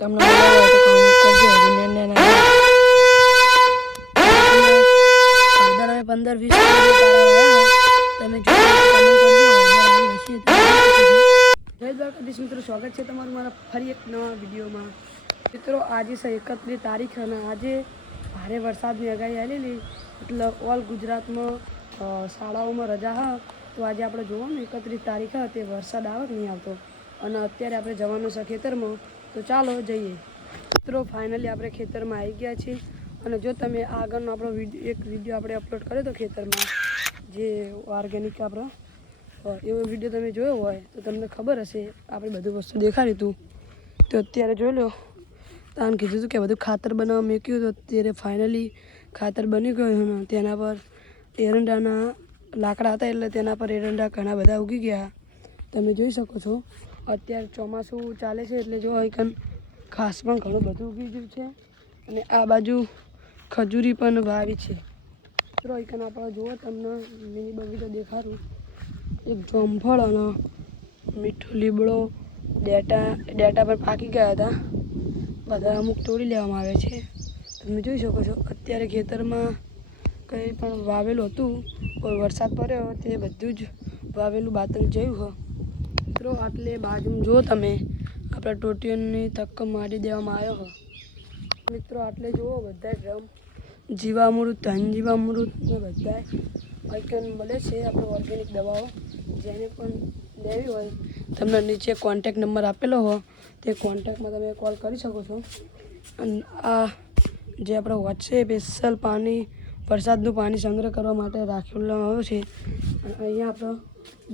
તમને મજા આવે તો કોમેન્ટ કરજો. નાના 15-20 તમે જો જય દ્વારકાધીશ મિત્રો, સ્વાગત છે તમારું મારા ફરી એક નવા વિડીયોમાં. મિત્રો આજે છે 31 તારીખ અને આજે ભારે વરસાદની આગાહી આવેલી, એટલે ઓલ ગુજરાતમાં શાળાઓમાં રજા હા. તો આજે આપણે જોવાનું 31 તારીખ હા તે વરસાદ આવે કે નહીં આવતો, અને અત્યારે આપણે જવાનું છે ખેતરમાં. તો ચાલો જઈએ મિત્રો. ફાઇનલી આપણે ખેતરમાં આવી ગયા છીએ, અને જો તમે આગળનો આપણો વિડીયો આપણે અપલોડ કર્યો તો ખેતરમાં, જે ઓર્ગેનિક આપણો એવો વિડીયો તમે જોયો હોય તો તમને ખબર હશે. આપણે બધું વસ્તુ દેખાડ્યું હતું, તો અત્યારે જોઈ લો. તાન કીધું હતું કે બધું ખાતર બનાવવા મૂક્યું તો અત્યારે ફાઇનલી ખાતર બની ગયું. અને તેના પર એરંડાના લાકડા હતા, એટલે તેના પર એરંડા ઘણા બધા ઉગી ગયા. તમે જોઈ શકો છો. અત્યારે ચોમાસું ચાલે છે, એટલે જો અહીં ઘાસ પણ ઘણું બધું ઉગી ગયું છે. અને આ બાજુ ખજૂરી પણ વાવી છે. મિત્રો અહીં આપણે જુઓ, તમને મિની બગીચો દેખાડું. એક જોમફળ અને મીઠો લીમડો, ડેટા પર પાકી ગયા હતા, બધા અમુક તોડી લેવામાં આવે છે. તમે જોઈ શકો છો. અત્યારે ખેતરમાં કંઈ પણ વાવેલું હતું, કોઈ વરસાદ પડ્યો તે બધું જ વાવેલું બાતલ જોયું હોય. મિત્રો આટલે બાજુમાં જુઓ તમે, આપણા ટોટીઓની તક્ક મારી દેવામાં આવ્યો હોય. મિત્રો આટલે જુઓ, બધા ડ્રમ જીવામૃત, ધન જીવામૃત ને બધા આઈકન મળે છે. આપણે ઓર્ગેનિક દવાઓ જેને પણ લેવી હોય, તમને નીચે કોન્ટેક નંબર આપેલો હોય, તે કોન્ટેકમાં તમે કોલ કરી શકો છો. અને આ જે આપણો વોચ છે, સ્પેશિયલ પાણી, વરસાદનું પાણી સંગ્રહ કરવા માટે રાખવામાં આવ્યો છે. અને અહીંયા આપણો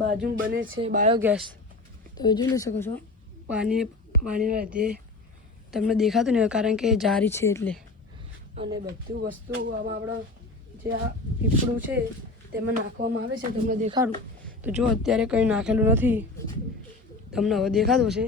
બાજુ બને છે બાયોગેસ. તમે જોઈ લઈ શકો છો. પાણીના લીધે તમને દેખાતું નહીં હોય, કારણ કે જારી છે એટલે. અને બધું વસ્તુ આમાં આપણા જે આ પીપળું છે તેમાં નાખવામાં આવે છે. તમને દેખાડું તો જો, અત્યારે કંઈ નાખેલું નથી, તમને હવે દેખાતું છે.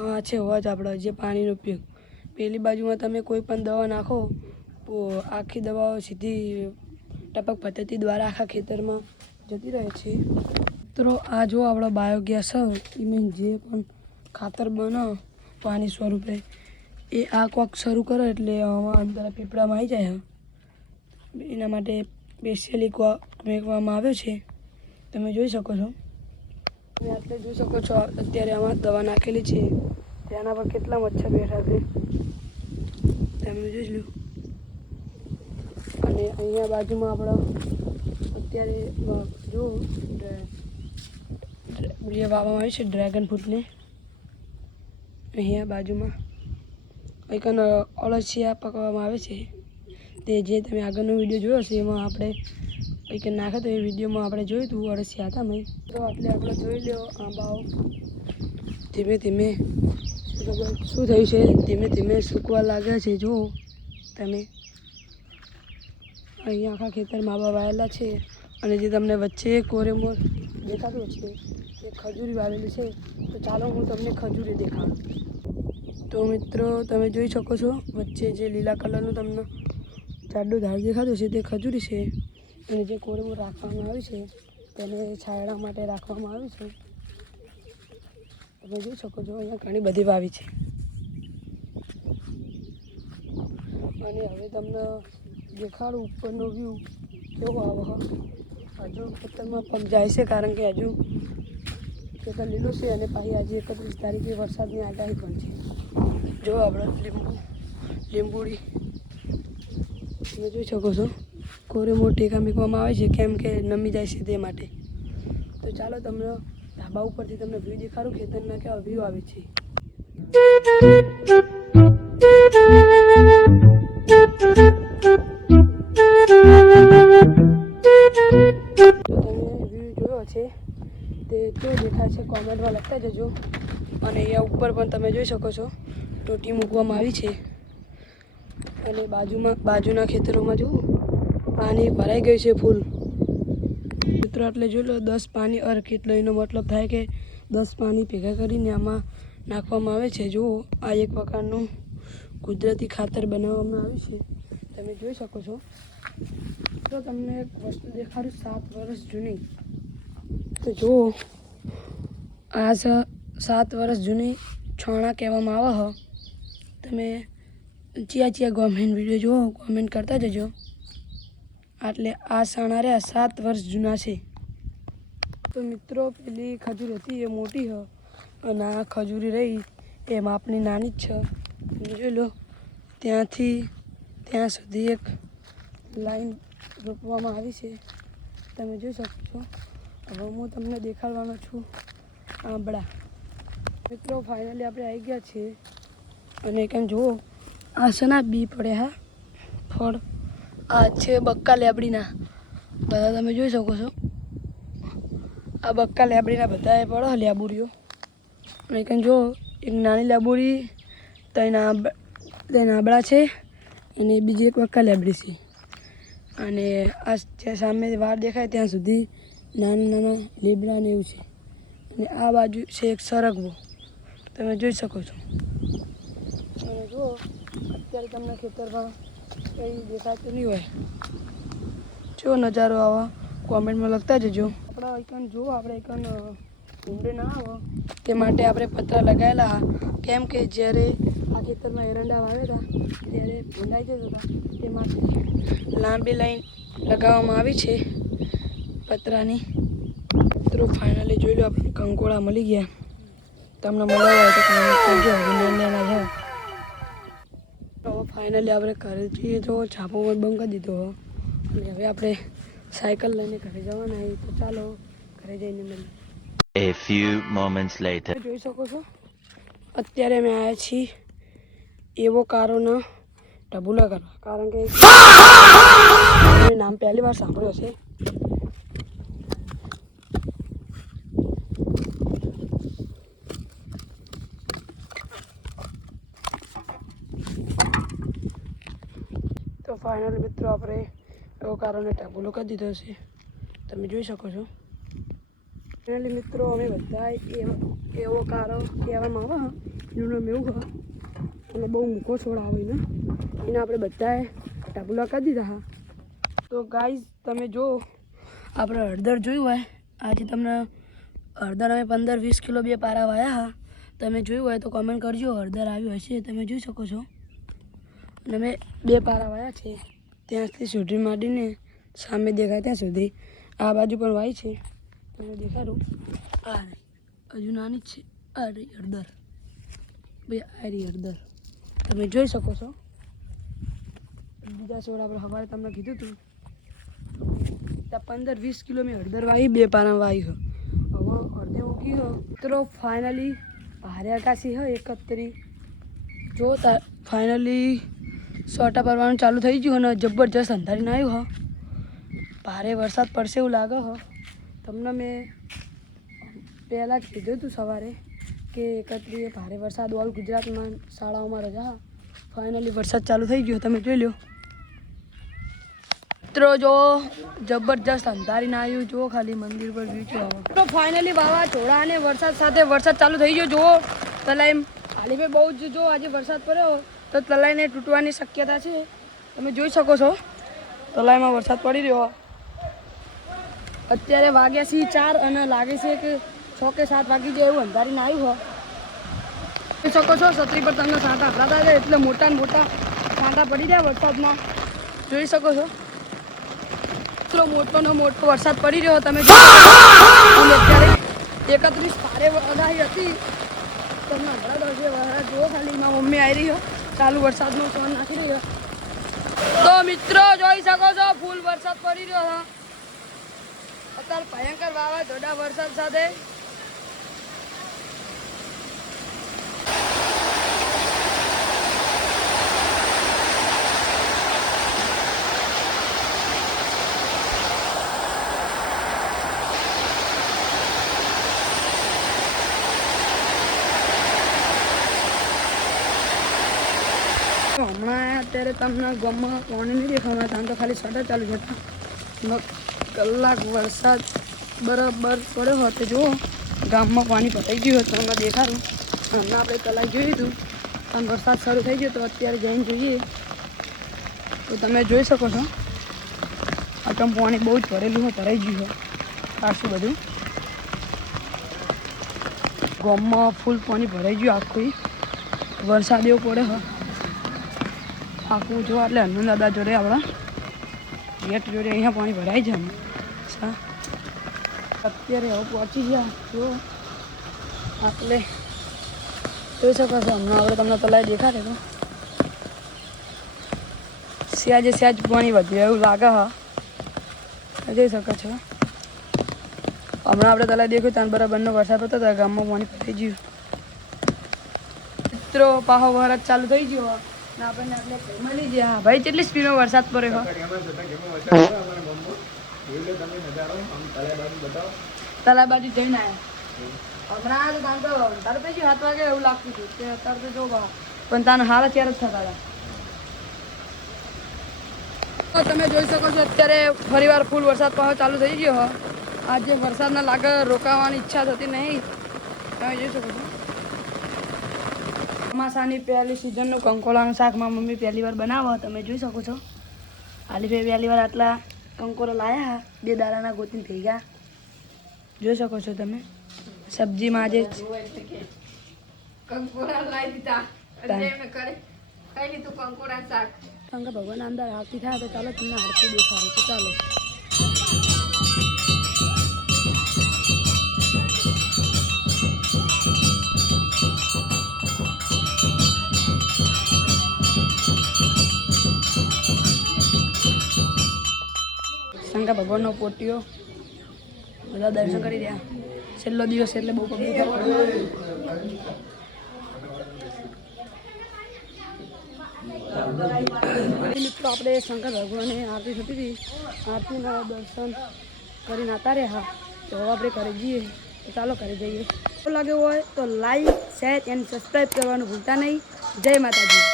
આ છે હોવા જ આપણો જે પાણીનો ઉપયોગ. પેલી બાજુમાં તમે કોઈ પણ દવા નાખો તો આખી દવાઓ સીધી ટપક પદ્ધતિ દ્વારા આખા ખેતરમાં જતી રહે છે. મિત્રો આ જો આપણો બાયોગેસ એમાં જે પણ ખાતર બનાવો પાણી સ્વરૂપે, એ આ કોક શરૂ કરો એટલે અંદર પીપળામાં આવી જાય. એના માટે સ્પેશિયલી કોક મેકવામાં આવ્યો છે. તમે જોઈ શકો છો. તમે આટલે જોઈ શકો છો. અત્યારે આમાં દવા નાખેલી છે, તેના પર કેટલા મચ્છર બેઠા છે તમે જોઈ લો. અને અહીંયા બાજુમાં આપણા અત્યારે જો વાવવામાં આવી છે ડ્રેગન ફ્રૂટને. અહીંયા બાજુમાં કંઈક અળસિયા પકવવામાં આવે છે. તે જે તમે આગળનો વિડીયો જોયો હશે, એમાં આપણે કંઈક નાખે તો એ વિડીયોમાં આપણે જોયું હતું અળસિયા હતા મેં. તો એટલે આપણે જોઈ લો. આંબાઓ ધીમે ધીમે શું થયું છે, ધીમે ધીમે સૂકવા લાગ્યા છે. જુઓ તમે, અહીંયા આખા ખેતરમાં આંબા વાવેલા છે. અને જે તમને વચ્ચે કોરેમોર દેખાતું છે, એ ખજૂરી વાવેલી છે. તો ચાલો હું તમને ખજૂરી દેખાડું. તો મિત્રો તમે જોઈ શકો છો, વચ્ચે જે લીલા કલરનું તમને જાડું ધાર દેખાતું છે તે ખજૂરી છે. અને જે કોરેમોર રાખવામાં આવી છે, તેને છાંયડા માટે રાખવામાં આવી છે. તમે જોઈ શકો છો. અહીંયા ઘણી બધી વાવી છે. અને હવે તમને દેખાડું ઉપરનો વ્યૂ કેવો આવે. હજુ ખેતરમાં પગ જાય છે, કારણ કે હજુ ખેતર લીલું છે. અને પાછી આજે 31 તારીખે વરસાદની આગાહી પણ છે. જો આપણે લીંબુડી તમે જોઈ શકો છો. કોરેમોર ટેકા મૂકવામાં આવે છે, કેમ કે નમી જાય છે તે માટે. તો ચાલો તમને ધાબા ઉપરથી તમને વ્યૂ દેખાડું, ખેતરના કેવા વ્યૂ આવે છે. તો તમે વ્યૂ જોયો છે તે કેવો દેખાય છે કોમેન્ટમાં લખતા જજો. અને અહીંયા ઉપર પણ તમે જોઈ શકો છો, ટોટી મૂકવામાં આવી છે. અને બાજુના ખેતરોમાં જુઓ, પાણી ભરાઈ ગયું છે ફૂલ. મિત્રો એટલે જોઈ લો, 10 પાણી અર્ક, એટલે એનો મતલબ થાય કે 10 પાણી ભેગા કરીને આમાં નાખવામાં આવે છે. જુઓ, આ એક પ્રકારનું કુદરતી ખાતર બનાવવામાં આવ્યું છે. તમે જોઈ શકો છો. તો તમને એક વસ્તુ દેખાડું 7 વર્ષ જૂની. તો જુઓ, આ 7 વર્ષ જૂની છોણા કહેવામાં આવે હ. તમે ચિયા ગવર્મેન્ટ વિડીયો જુઓ કોમેન્ટ કરતા જજો. એટલે આ સાણા રહ્યા 7 વર્ષ જૂના છે. તો મિત્રો પેલી ખજૂર હતી એ મોટી હ અને આ ખજૂરી રહી એ માપની નાની જ છે. તમે જોઈ લો ત્યાંથી ત્યાં સુધી એક લાઈન રોપવામાં આવી છે. તમે જોઈ શકો છો. હવે હું તમને દેખાડવાનો છું આંબળા. મિત્રો ફાઇનલી આપણે આવી ગયા છીએ અને કેમ જુઓ આ છે ના બી પડે હા ફળ આ છે બક્કા લેબડીના બધા તમે જોઈ શકો છો. આ બક્કા લેબડીના બધા એ પડો લેબુરીઓ અને કેમ જુઓ એક નાની લેબુરી ત્રણ આંબળા છે અને બીજી એક બક્કા લેબડી છે. અને આ જે સામે વાર દેખાય ત્યાં સુધી નાના લીમડા ને એવું છે. અને આ બાજુ છે એક સરગવો તમે જોઈ શકો છો. અને જુઓ અત્યારે તમને ખેતરમાં કંઈ દેખાતું નહીં હોય. જો નજારો આવો કોમેન્ટમાં લખતા જજો. આપણા એકન જુઓ આપણે એકન ઊંડે ના આવો તે માટે આપણે પતરા લગાવેલા કેમ કે જ્યારે આ ખેતરમાં એરંડા વાવેલા ત્યારે ભૂલાઈ જતા હતા તે માટે લાંબી લાઈન લગાવવામાં આવી છે પતરાની. મિત્રો ફાઇનલી જોઈ લો આપણે કંકોડા મળી ગયા. તમને મળ્યા હોય તો કરજો. નાના તો ફાઇનલી આપણે ઘરે જઈએ તો છાપો બંધ કરી દીધો અને હવે આપણે સાયકલ લઈને ઘરે જવાના તો ચાલો ઘરે જઈને મળીએ. A few moments later. જોઈ શકો છો અત્યારે અમે આવ્યા છીએ એવો કારોના ઢબુલા કરવા કારણ કે નામ પહેલી વાર સાંભળ્યો છે. તો ફાઇનલી મિત્રો આપણે એવો કારોને ઢબુલો કરી દીધો છે તમે જોઈ શકો છો. ફાઇનલી મિત્રો અમે બધા એવો કારો કહેવામાં આવે એનું નામ એવું હોય અને બહુ મૂકો છોડ આવે ને એને આપણે બધાએ ઢબુલા કરી દીધા હા. તો ગાઈઝ તમે જો આપણે હળદર જોયું હોય આજે તમને હળદર અમે 15-20 કિલો 2 પારા વાયા હા. તમે જોયું હોય તો કોમેન્ટ કરજો હળદર આવ્યું હશે તમે જોઈ શકો છો. અને અમે 2 પારા વાયા છે ત્યાંથી સુધી માંડીને સામે દેખાય ત્યાં સુધી આ બાજુ પણ વાય છે તમને દેખાડું. આ હજુ નાની જ છે આ રહી હળદર ભાઈ આ રહી હળદર તમે જોઈ શકો છો. બીજા છોડ આપણે સવારે તમને કીધું હતું ત્યાં 15-20 કિલો મેં હળદર વાવી 2 પારા વાવી હવે અડધે ઉગી હો. મિત્રો ફાઇનલી ભારે આકાશી હ 31 જો ફાઇનલી સોટા પડવાનું ચાલુ થઈ ગયું અને જબરજસ્ત અંધારીને આવ્યું હ. ભારે વરસાદ પડશે એવું લાગે હ. તમને મેં પહેલાં કીધું હતું સવારે કે 31 ભારે વરસાદ ઓલ ગુજરાતમાં શાળાઓમાં રજા. ફાઇનલી વરસાદ ચાલુ થઈ ગયો તમે જોઈ લો. મિત્રો જો જબરજસ્ત અંધારીને આવ્યું જુઓ ખાલી મંદિર પર વ્યૂ છે. તો ફાઇનલી વાવાઝોડા અને વરસાદ સાથે વરસાદ ચાલુ થઈ ગયો જુઓ. તલાઈ હાલી ભાઈ બહુ જ જો આજે વરસાદ પડ્યો તો તલાઈને તૂટવાની શક્યતા છે તમે જોઈ શકો છો. તલાઈમાં વરસાદ પડી રહ્યો અત્યારે વાગ્યા છે 4 અને લાગે છે કે 6 કે 7 વાગી જાય એવું અંધારીને આવ્યું હોય. જોઈ શકો છો છત્રી પર તમને છાંટા હલાતા જાય એટલે મોટા ને મોટા છાંટા પડી રહ્યા વરસાદમાં જોઈ શકો છો. એટલો મોટો ને મોટો વરસાદ પડી રહ્યો તમે અત્યારે 31 ભારે આગાહી હતી તમને હમણાં દસે વરસાદ જુઓ ખાલી મારી મમ્મી આવી રહી ચાલુ વરસાદનો સોન નાખી રહ્યો. તો મિત્રો જોઈ શકો છો ફૂલ વરસાદ પડી રહ્યો છે અત્યારે ભયંકર વાવાઝોડા વરસાદ સાથે. હમણાં અત્યારે તમને ગામમાં પાણી નહીં દેખાવા ત્યાં તો ખાલી શટર ચાલુ છે. કલાક વરસાદ બરાબર પડ્યો હોય તો જુઓ ગામમાં પાણી ભરાઈ ગયું હતું તમને દેખાડું. હમણાં આપણે કલાક જોયું હતું પણ વરસાદ શરૂ થઈ ગયો તો અત્યારે જઈને જોઈએ તો તમે જોઈ શકો છો આટમ પાણી બહુ જ ભરેલું હોય ભરાઈ ગયું હોય ખાસું બધું. ગામમાં ફૂલ પાણી ભરાઈ ગયું આખું. વરસાદ એવો પડે હ આખું જો એટલે હનુમાન દાદા જોડે આપણા ગેટ જોડે અહીંયા પાણી ભરાઈ જાય. અત્યારે હવે પહોંચી ગયા જો એટલે જોઈ શકો છો. હમણાં આપણે તમને તલાઈ દેખાડે તો સહેજ પાણી વધ્યું એવું લાગે હા. જોઈ શકો છો. હમણાં આપણે તલાઈ દેખ્યું ત્યાં બરાબરનો વરસાદ હતો ત્યાં ગામમાં પાણી ભરાઈ ગયું. મિત્રો પાહો વરસાદ ચાલુ થઈ ગયો ને આપણને એટલે મળી ગયા. હા ભાઈ કેટલી સ્પીડમાં વરસાદ પડ્યો તલાઈ બાજુ જઈને આવ્યા હમણાં. તો તારે પછી 7 વાગે એવું લાગતું હતું કે અત્યારે તો જો પણ તાને હારા ચાર જ થતા હતા. તો તમે જોઈ શકો છો અત્યારે ફરીવાર ફૂલ વરસાદ પાછો ચાલુ થઈ ગયો. આજે વરસાદના લાગે રોકાવાની ઈચ્છા થતી નહીં. તમે જોઈ શકો છો ચોમાસાની પહેલી સિઝનનું કંકોડાનું શાક મારી મમ્મી પહેલી વાર બનાવો. તમે જોઈ શકો છો આલીભાઈ પહેલી વાર આટલા કંકોડા લાયા 2 દાડાના ગોતીને થઈ ગયા. જોઈ શકો છો તમે સબ્જીમાં આજે કંકોડા લાવી દીધા એટલે એમને કરે ખાઈ લીધું કંકોડા શાક. શંકર ભગવાન અંદર આરતી થાય તો ચાલો તમને આરતી દેખાડું તો ચાલો. શંકર ભગવાનનો પોટીઓ બધા દર્શન કરી રહ્યા. છેલ્લો દિવસ એટલે બહુ પબ્લિક. મિત્રો આપણે શંકર ભગવાને આરતી થતી હતી. આરતીના દર્શન કરીને આવતા રહ્યા. તો હવે આપણે ઘરે જઈએ તો ચાલો ઘરે જઈએ. જો લાગ્યો હોય તો લાઈક શેર એન્ડ સબસ્ક્રાઈબ કરવાનું ભૂલતા નહીં. જય માતાજી.